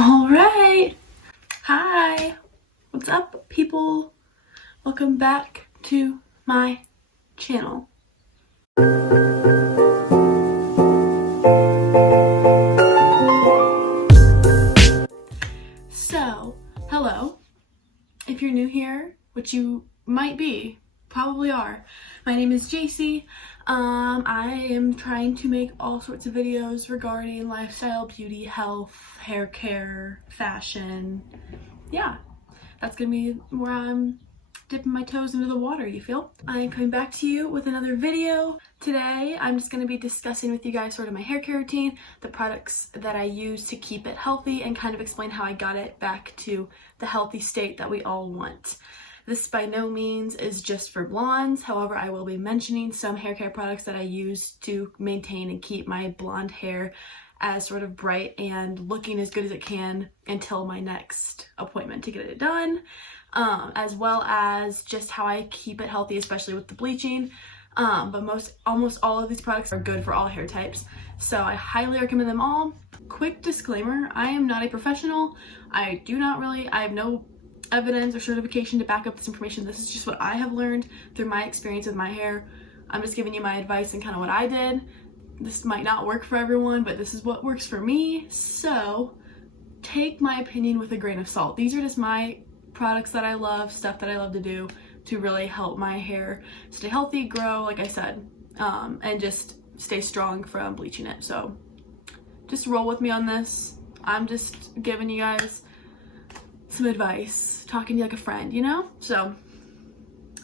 All right. Hi. What's up, people? Welcome back to my channel. So, hello. If you're new here, which you might be, probably are, my name is Jace. I am trying to make all sorts of videos regarding lifestyle, beauty, health, hair care, fashion. Yeah, that's gonna be where I'm dipping my toes into the water, you feel? I'm coming back to you with another video. Today, I'm just gonna be discussing with you guys sort of my hair care routine, the products that I use to keep it healthy, and kind of explain how I got it back to the healthy state that we all want. This by no means is just for blondes. However, I will be mentioning some hair care products that I use to maintain and keep my blonde hair as sort of bright and looking as good as it can until my next appointment to get it done, as well as just how I keep it healthy, especially with the bleaching. But almost all of these products are good for all hair types, so I highly recommend them all. Quick disclaimer, I am not a professional. I have no evidence or certification to back up this information. This is just what I have learned through my experience with my hair. I'm just giving you my advice and kind of what I did. This might not work for everyone, but this is what works for me, so take my opinion with a grain of salt. These are just my products that I love, stuff that I love to do to really help my hair stay healthy, grow, like I said, and just stay strong from bleaching it. So just roll with me on this. I'm just giving you guys some advice, talking to you like a friend, you know? So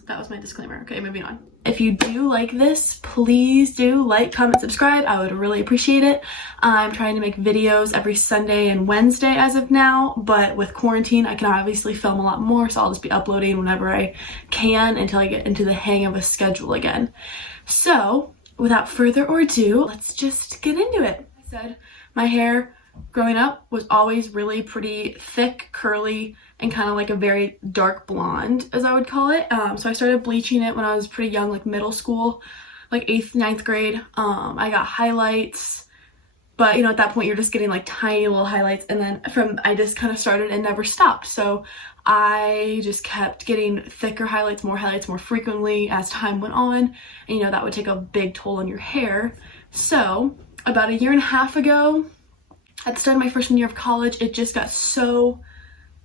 that was my disclaimer. Okay, moving on. If you do like this, please do like, comment, subscribe. I would really appreciate it. I'm trying to make videos every Sunday and Wednesday as of now, but with quarantine, I can obviously film a lot more, so I'll just be uploading whenever I can until I get into the hang of a schedule again. So without further ado, let's just get into it. I said my hair growing up was always really pretty thick, curly, and kind of like a very dark blonde, as I would call it. So I started bleaching it when I was pretty young, like middle school, like 8th, 9th grade. I got highlights, but at that point you're just getting like tiny little highlights, and then I just kind of started and never stopped. So I just kept getting thicker highlights more frequently as time went on, and that would take a big toll on your hair. So about a year and a half ago, at the start of my freshman year of college, it just got so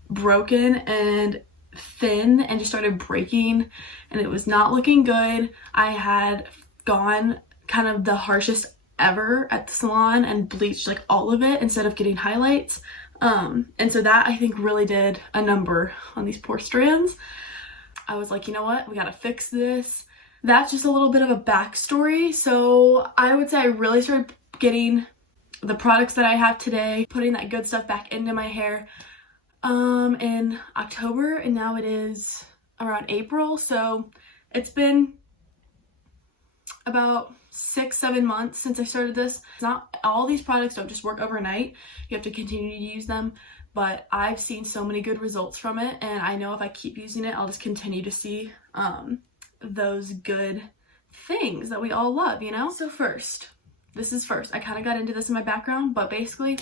broken and thin and just started breaking, and it was not looking good. I had gone kind of the harshest ever at the salon and bleached like all of it instead of getting highlights. And so that I think really did a number on these poor strands. I was like, you know what? We gotta fix this. That's just a little bit of a backstory. So I would say I really started getting the products that I have today, putting that good stuff back into my hair in October, and now it is around April, so it's been about 6-7 months since I started this. Not all these products don't just work overnight. You have to continue to use them, but I've seen so many good results from it, and I know if I keep using it, I'll just continue to see those good things that we all love, So first, I kind of got into this in my background, but basically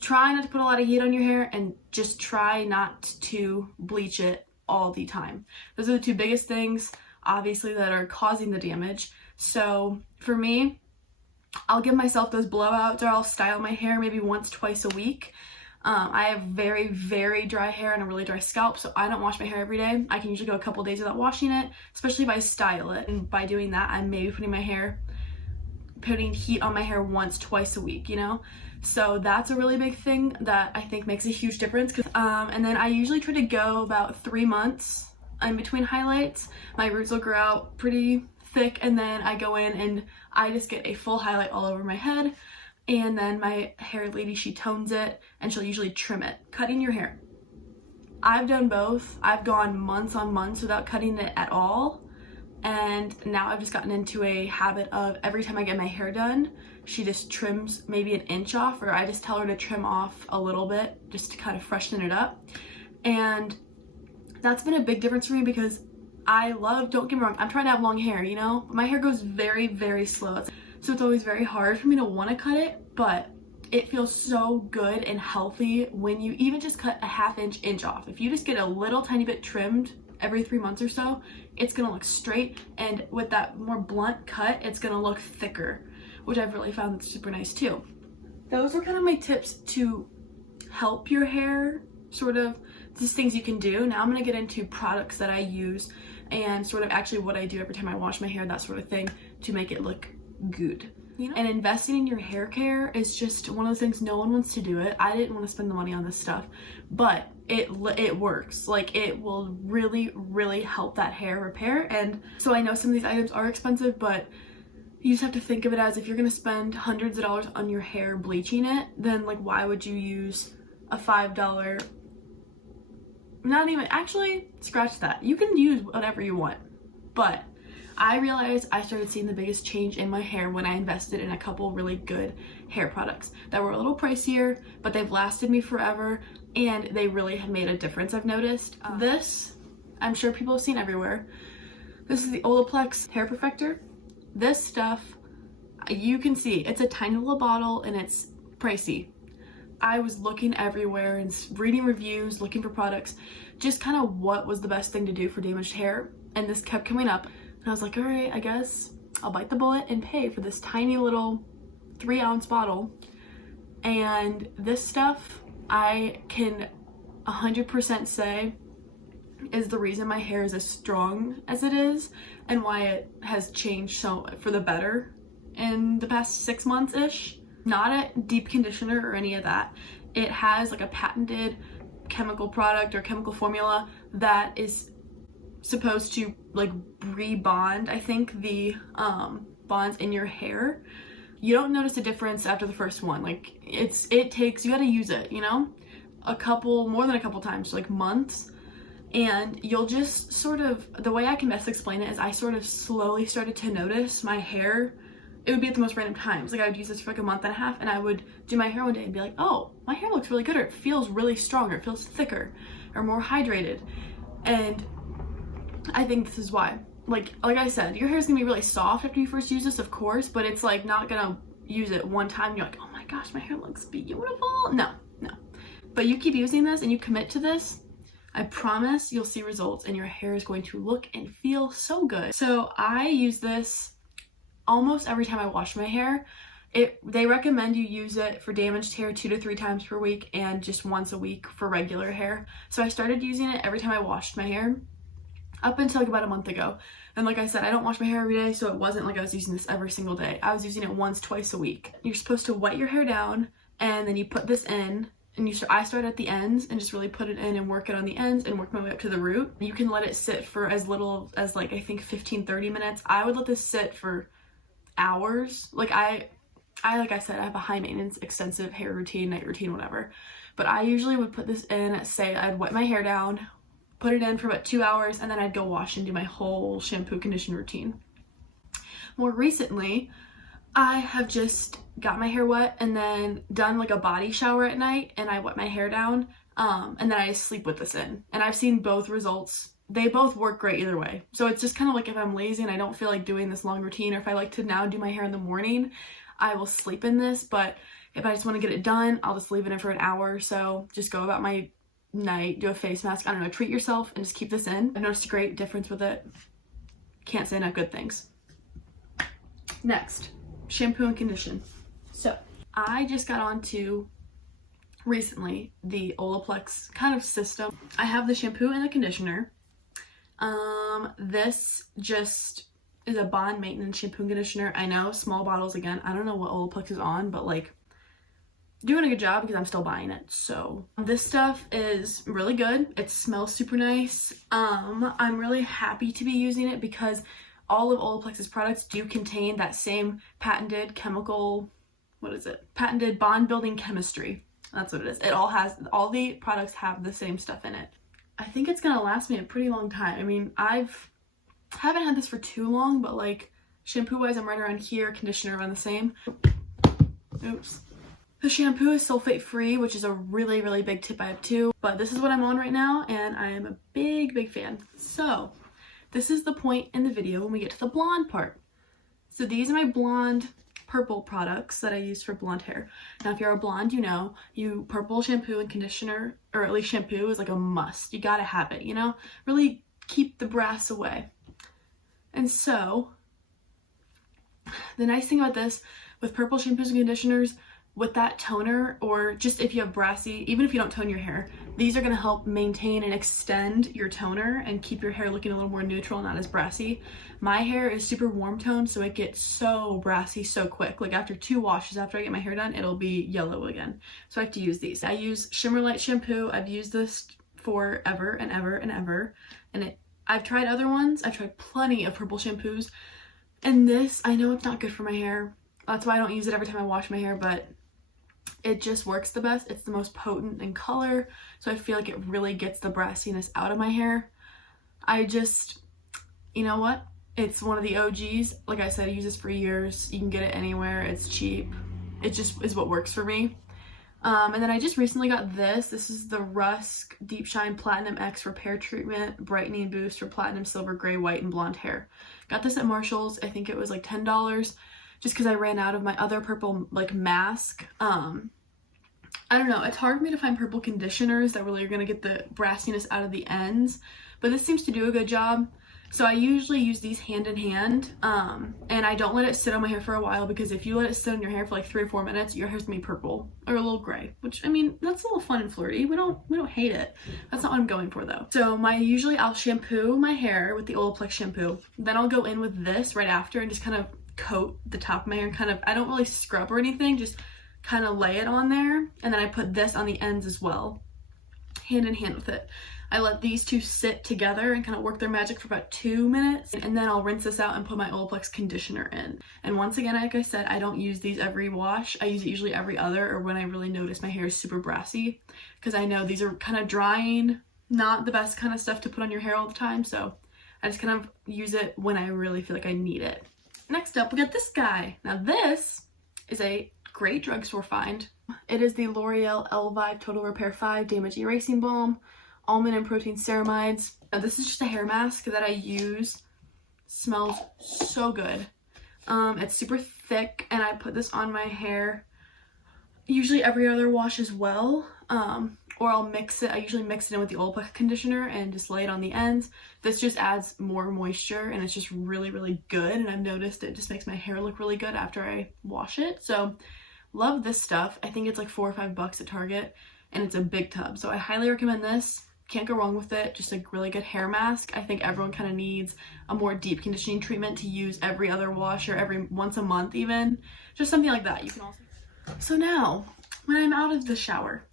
try not to put a lot of heat on your hair and just try not to bleach it all the time. Those are the two biggest things, obviously, that are causing the damage. So for me, I'll give myself those blowouts, or I'll style my hair maybe once, twice a week. I have very, very dry hair and a really dry scalp, so I don't wash my hair every day. I can usually go a couple days without washing it, especially if I style it. And by doing that, I'm maybe putting heat on my hair once, twice a week, So that's a really big thing that I think makes a huge difference. And then I usually try to go about 3 months in between highlights. My roots will grow out pretty thick, and then I go in and I just get a full highlight all over my head. And then my hair lady, she tones it, and she'll usually trim it. Cutting your hair. I've done both. I've gone months on months without cutting it at all. And now I've just gotten into a habit of every time I get my hair done, she just trims maybe an inch off, or I just tell her to trim off a little bit just to kind of freshen it up. And that's been a big difference for me because don't get me wrong, I'm trying to have long hair, but my hair goes very, very slow. So it's always very hard for me to want to cut it, but it feels so good and healthy when you even just cut a half inch off. If you just get a little tiny bit trimmed every 3 months or so, it's gonna look straight, and with that more blunt cut, it's gonna look thicker, which I've really found that's super nice too. Those are kind of my tips to help your hair, sort of just things you can do. Now I'm gonna get into products that I use and sort of actually what I do every time I wash my hair, that sort of thing, to make it look good. You know? And investing in your hair care is just one of those things, no one wants to do it. I didn't want to spend the money on this stuff, but it works. Like, it will really help that hair repair. And so I know some of these items are expensive, but you just have to think of it as, if you're gonna spend hundreds of dollars on your hair bleaching it, then like, why would you use a $5, not even, actually scratch that, you can use whatever you want. But I realized I started seeing the biggest change in my hair when I invested in a couple really good hair products that were a little pricier, but they've lasted me forever, and they really have made a difference, I've noticed. This, I'm sure people have seen everywhere. This is the Olaplex Hair Perfector. This stuff, you can see, it's a tiny little bottle and it's pricey. I was looking everywhere and reading reviews, looking for products, just kind of what was the best thing to do for damaged hair, and this kept coming up. And I was like, all right, I guess I'll bite the bullet and pay for this tiny little 3-ounce bottle. And this stuff, I can 100% say, is the reason my hair is as strong as it is, and why it has changed so for the better in the past 6 months-ish. Not a deep conditioner or any of that. It has like a patented chemical product or chemical formula that is supposed to like rebond, I think, the bonds in your hair. You don't notice a difference after the first one. Like, it takes, you gotta use it, you know, more than a couple times, like months, and you'll just sort of, the way I can best explain it is, I sort of slowly started to notice my hair. It would be at the most random times. Like, I would use this for like a month and a half, and I would do my hair one day and be like, oh, my hair looks really good, or it feels really strong, or it feels thicker or more hydrated. And I think this is why. Like I said, your hair is gonna be really soft after you first use this, of course, but it's like not gonna use it one time and you're like, oh my gosh, my hair looks beautiful. No. But you keep using this and you commit to this, I promise you'll see results, and your hair is going to look and feel so good. So I use this almost every time I wash my hair. They recommend you use it for damaged hair 2 to 3 times per week, and just once a week for regular hair. So I started using it every time I washed my hair up until like about a month ago. And like I said, I don't wash my hair every day, so it wasn't like I was using this every single day. I was using it once, twice a week. You're supposed to wet your hair down, and then you put this in, and I start at the ends and just really put it in and work it on the ends and work my way up to the root. You can let it sit for as little as like, I think 15-30 minutes. I would let this sit for hours. Like I like I said, I have a high maintenance, extensive hair routine, night routine, whatever. But I usually would put this in, say I'd wet my hair down, put it in for about 2 hours, and then I'd go wash and do my whole shampoo condition routine. More recently, I have just got my hair wet and then done like a body shower at night, and I wet my hair down, and then I sleep with this in. And I've seen both results. They both work great either way. So it's just kind of like, if I'm lazy and I don't feel like doing this long routine, or if I like to now do my hair in the morning, I will sleep in this. But if I just want to get it done, I'll just leave it in for an hour or so, just go about my night, do a face mask, I don't know, treat yourself, and just keep this in. I've noticed a great difference with it. Can't say enough good things. Next, shampoo and condition. So I just got onto recently the Olaplex kind of system. I have the shampoo and the conditioner. This just is a bond maintenance shampoo and conditioner. I know, small bottles again. I don't know what Olaplex is on, but like, doing a good job because I'm still buying it. So this stuff is really good. It smells super nice. I'm really happy to be using it because all of Olaplex's products do contain that same patented chemical, patented bond building chemistry. That's what it is. All the products have the same stuff in it. I think it's gonna last me a pretty long time. I mean, haven't had this for too long, but like shampoo wise, I'm right around here, conditioner around the same. Oops. The shampoo is sulfate free, which is a really big tip I have too, but this is what I'm on right now, and I am a big fan. So this is the point in the video when we get to the blonde part. So these are my blonde purple products that I use for blonde hair. Now, if you're a blonde, you know, purple shampoo and conditioner, or at least shampoo, is like a must. You gotta have it, you know? Really keep the brass away. And so, the nice thing about this, with purple shampoos and conditioners, with that toner, or just if you have brassy, even if you don't tone your hair, these are going to help maintain and extend your toner and keep your hair looking a little more neutral, not as brassy. My hair is super warm toned, so it gets so brassy so quick. Like after 2 washes after I get my hair done, it'll be yellow again. So I have to use these. I use Shimmer Light shampoo. I've used this for ever and ever and ever. And I've tried other ones. I've tried plenty of purple shampoos. And this, I know it's not good for my hair. That's why I don't use it every time I wash my hair, but it just works the best. It's the most potent in color, so I feel like it really gets the brassiness out of my hair. You know what? It's one of the OGs. Like I said, I use this for years. You can get it anywhere. It's cheap. It just is what works for me. And then I just recently got this. This is the Rusk Deep Shine Platinum X Repair Treatment Brightening Boost for platinum, silver, gray, white, and blonde hair. Got this at Marshall's. I think it was like $10. Just because I ran out of my other purple like mask. I don't know, it's hard for me to find purple conditioners that really are going to get the brassiness out of the ends, but this seems to do a good job. So I usually use these hand in hand, and I don't let it sit on my hair for a while, because if you let it sit on your hair for like 3 or 4 minutes, your hair's gonna be purple or a little gray, which, I mean, that's a little fun and flirty. We don't hate it. That's not what I'm going for though. So usually I'll shampoo my hair with the Olaplex shampoo, then I'll go in with this right after and just kind of coat the top of my hair, and kind of, I don't really scrub or anything, just kind of lay it on there, and then I put this on the ends as well, hand in hand with it. I let these two sit together and kind of work their magic for about 2 minutes, and then I'll rinse this out and put my Olaplex conditioner in. And once again, like I said, I don't use these every wash. I use it usually every other, or when I really notice my hair is super brassy, because I know these are kind of drying, not the best kind of stuff to put on your hair all the time, so I just kind of use it when I really feel like I need it. Next up, we got this guy. Now this is a great drugstore find. It is the L'Oreal Elvive Total Repair 5 Damage Erasing Balm, Almond and Protein Ceramides. Now this is just a hair mask that I use. Smells so good. It's super thick, and I put this on my hair usually every other wash as well. Or I'll mix it. I usually mix it in with the Olaplex conditioner and just lay it on the ends. This just adds more moisture, and it's just really, really good. And I've noticed it just makes my hair look really good after I wash it. So love this stuff. I think it's like $4 or $5 at Target, and it's a big tub. So I highly recommend this. Can't go wrong with it. Just a really good hair mask. I think everyone kind of needs a more deep conditioning treatment to use every other wash, or every once a month even. Just something like that. You can also. So now, when I'm out of the shower,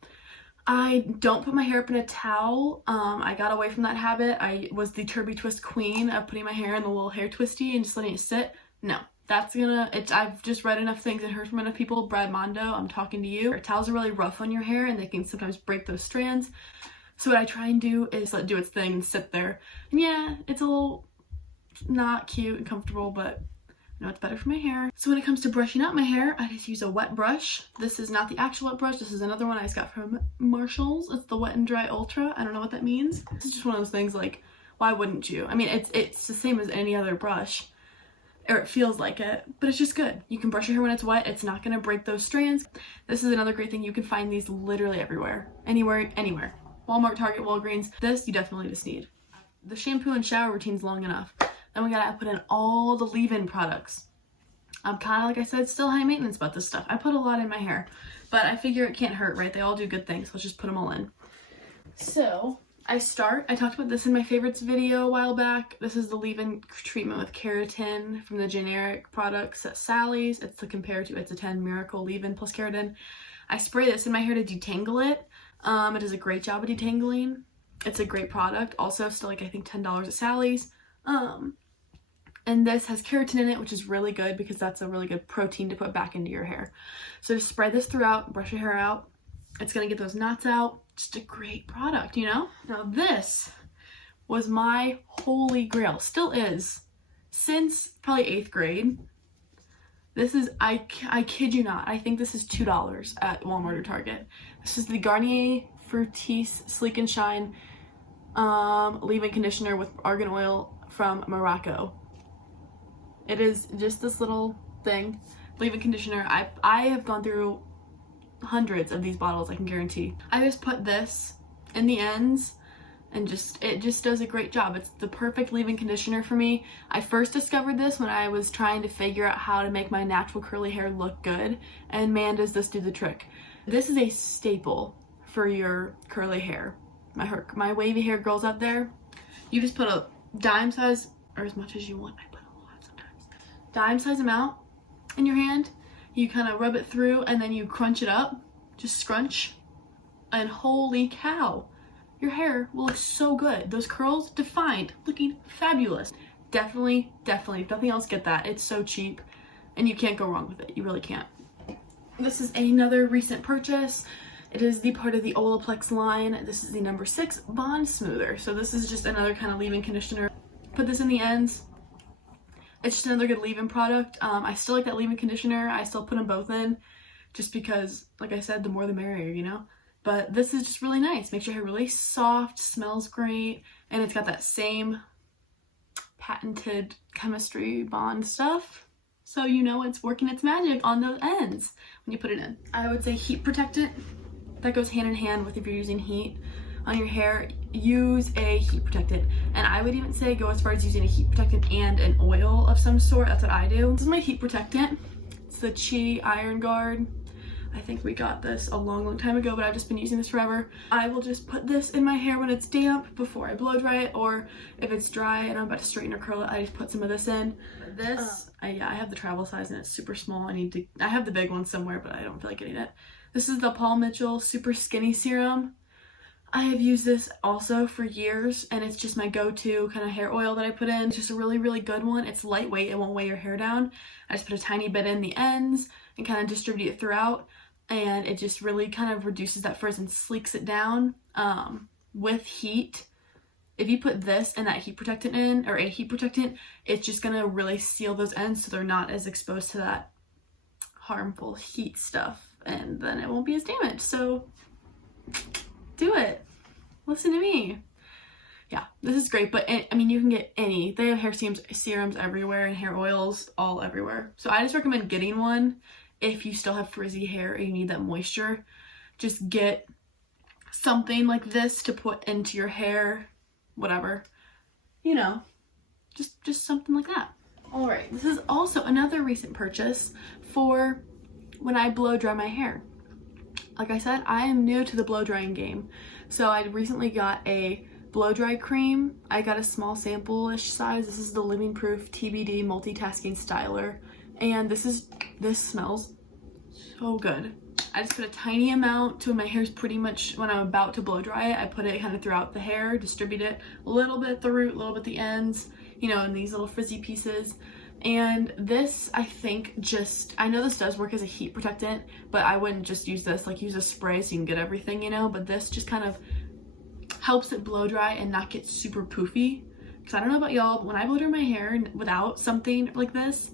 I don't put my hair up in a towel. I got away from that habit. I was the Turby Twist queen of putting my hair in the little hair twisty and just letting it sit. No, I've just read enough things and heard from enough people. Brad Mondo, I'm talking to you. Towels are really rough on your hair, and they can sometimes break those strands. So what I try and do is let it do its thing and sit there. And yeah, it's a little not cute and comfortable, but I know it's better for my hair. So when it comes to brushing out my hair, I just use a wet brush. This is not the actual wet brush. This is another one I just got from Marshall's. It's the Wet and Dry Ultra. I don't know what that means. This is just one of those things, like, why wouldn't you? I mean, it's the same as any other brush, or it feels like it, but it's just good. You can brush your hair when it's wet. It's not gonna break those strands. This is another great thing. You can find these literally everywhere. Anywhere. Walmart, Target, Walgreens. This you definitely just need. The shampoo and shower routine's long enough. Then we gotta put in all the leave-in products. I'm kind of, like I said, still high maintenance about this stuff. I put a lot in my hair, but I figure it can't hurt, right? They all do good things. Let's just put them all in. So I talked about this in my favorites video a while back. This is the leave-in treatment with keratin from the generic products at Sally's. It's the compared to It's a 10 Miracle leave-in plus keratin. I spray this in my hair to detangle it. It does a great job of detangling. It's a great product. Also, still like I think $10 at Sally's. And this has keratin in it, which is really good because that's a really good protein to put back into your hair. So just spread this throughout, brush your hair out. It's gonna get those knots out. Just a great product, you know? Now this was my holy grail, still is, since probably 8th grade. This is, I kid you not, I think this is $2 at Walmart or Target. This is the Garnier Fructis Sleek and Shine leave-in conditioner with argan oil from Morocco. It is just this little thing, leave-in conditioner. I have gone through hundreds of these bottles, I can guarantee. I just put this in the ends and it just does a great job. It's the perfect leave-in conditioner for me. I first discovered this when I was trying to figure out how to make my natural curly hair look good, and man, does this do the trick. This is a staple for your curly hair. My wavy hair girls out there, you just put a dime size, or as much as you want, I put a lot sometimes, dime size amount in your hand. You kind of rub it through and then you crunch it up, just scrunch, and holy cow, your hair will look so good. Those curls defined, looking fabulous. Definitely, if nothing else, get that. It's so cheap and you can't go wrong with it. You really can't. This is another recent purchase. It is the part of the Olaplex line. This is the number 6 Bond Smoother. So this is just another kind of leave-in conditioner. Put this in the ends. It's just another good leave-in product. I still like that leave-in conditioner. I still put them both in just because, like I said, the more the merrier, you know? But this is just really nice. Makes your hair really soft, smells great, and it's got that same patented chemistry bond stuff. So you know it's working its magic on those ends when you put it in. I would say heat protectant. That goes hand in hand with if you're using heat on your hair, use a heat protectant. And I would even say go as far as using a heat protectant and an oil of some sort. That's what I do. This is my heat protectant. It's the Chi Iron Guard. I think we got this a long time ago, but I've just been using this forever. I will just put this in my hair when it's damp before I blow dry it, or if it's dry and I'm about to straighten or curl it, I just put some of this in. This, I have the travel size and it's super small. I have the big one somewhere, but I don't feel like getting it. This is the Paul Mitchell Super Skinny Serum. I have used this also for years, and it's just my go-to kind of hair oil that I put in. It's just a really, really good one. It's lightweight, it won't weigh your hair down. I just put a tiny bit in the ends and kind of distribute it throughout, and it just really kind of reduces that frizz and sleeks it down. With heat, if you put this and that heat protectant in, or a heat protectant, it's just gonna really seal those ends so they're not as exposed to that harmful heat stuff, and then it won't be as damaged. So do it. Listen to me. Yeah, this is great, but I mean, you can get any. They have hair serums everywhere and hair oils all everywhere. So I just recommend getting one if you still have frizzy hair and you need that moisture. Just get something like this to put into your hair, whatever, you know, just something like that. All right, this is also another recent purchase for when I blow dry my hair. Like I said, I am new to the blow drying game. So I recently got a blow dry cream. I got a small sample-ish size. This is the Living Proof TBD Multitasking Styler. And this smells so good. I just put a tiny amount to my hair's pretty much, when I'm about to blow dry it, I put it kind of throughout the hair, distribute it a little bit at the root, a little bit at the ends, you know, in these little frizzy pieces. And this, I think, I know this does work as a heat protectant, but I wouldn't just use this, like use a spray so you can get everything, you know, but this just kind of helps it blow dry and not get super poofy. Because I don't know about y'all, but when I blow dry my hair without something like this,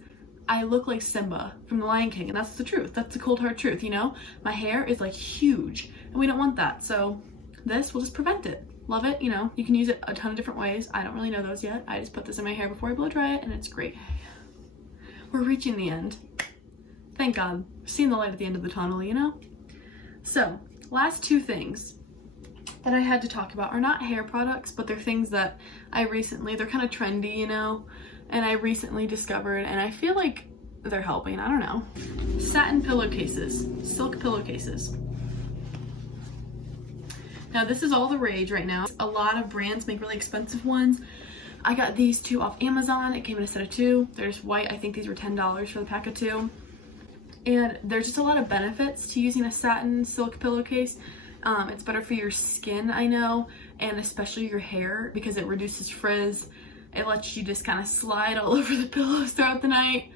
I look like Simba from The Lion King, and that's the truth. That's the cold hard truth, you know? My hair is like huge, and we don't want that, so this will just prevent it. Love it, you know, you can use it a ton of different ways. I don't really know those yet. I just put this in my hair before I blow dry it, and it's great. We're reaching the end. Thank God. Seeing the light at the end of the tunnel, you know? So, last two things that I had to talk about are not hair products, but they're things that they're kind of trendy, you know? And I recently discovered, and I feel like they're helping, I don't know. Satin pillowcases, silk pillowcases. Now this is all the rage right now. A lot of brands make really expensive ones. I got these two off Amazon. It came in a set of 2. They're just white. I think these were $10 for the pack of 2. And there's just a lot of benefits to using a satin silk pillowcase. It's better for your skin, I know, and especially your hair because it reduces frizz. It lets you just kind of slide all over the pillows throughout the night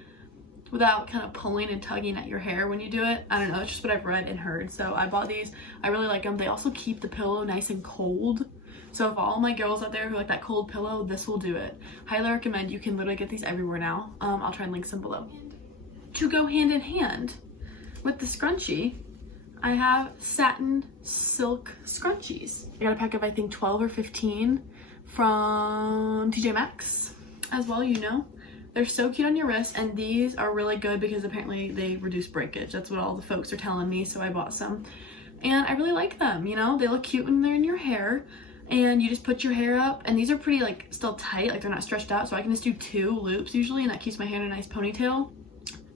without kind of pulling and tugging at your hair when you do it. I don't know, it's just what I've read and heard. So I bought these. I really like them. They also keep the pillow nice and cold. So if all my girls out there who like that cold pillow, this will do it. Highly recommend. You can literally get these everywhere now. I'll try and link some below. To go hand in hand with the scrunchie, I have satin silk scrunchies. I got a pack of I think 12 or 15 from TJ Maxx as well, you know. They're so cute on your wrist, and these are really good because apparently they reduce breakage. That's what all the folks are telling me, so I bought some. And I really like them, you know? They look cute when they're in your hair, and you just put your hair up, and these are pretty, like, still tight, like they're not stretched out, so I can just do 2 loops usually, and that keeps my hair in a nice ponytail.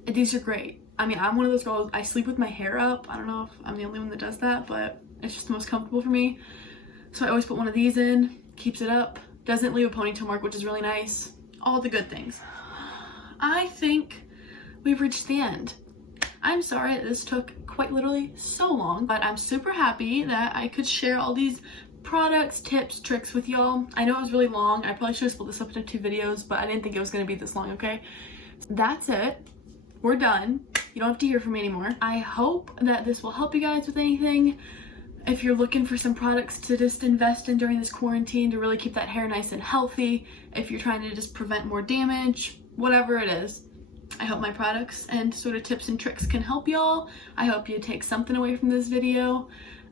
And these are great. I mean, I'm one of those girls, I sleep with my hair up. I don't know if I'm the only one that does that, but it's just the most comfortable for me. So I always put one of these in, keeps it up, doesn't leave a ponytail mark, which is really nice. All the good things. I think we've reached the end. I'm sorry that this took quite literally so long, but I'm super happy that I could share all these products, tips, tricks with y'all. I know it was really long. I probably should have split this up into 2 videos, but I didn't think it was going to be this long, okay? That's it. We're done. You don't have to hear from me anymore. I hope that this will help you guys with anything. If you're looking for some products to just invest in during this quarantine to really keep that hair nice and healthy, if you're trying to just prevent more damage, whatever it is, I hope my products and sort of tips and tricks can help y'all. I hope you take something away from this video.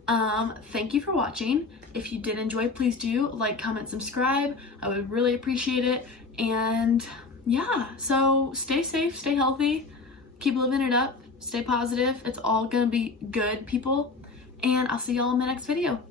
Thank you for watching. If you did enjoy, please do like, comment, subscribe. I would really appreciate it. And yeah, so stay safe, stay healthy, keep living it up, stay positive. It's all gonna be good, people. And I'll see y'all in my next video.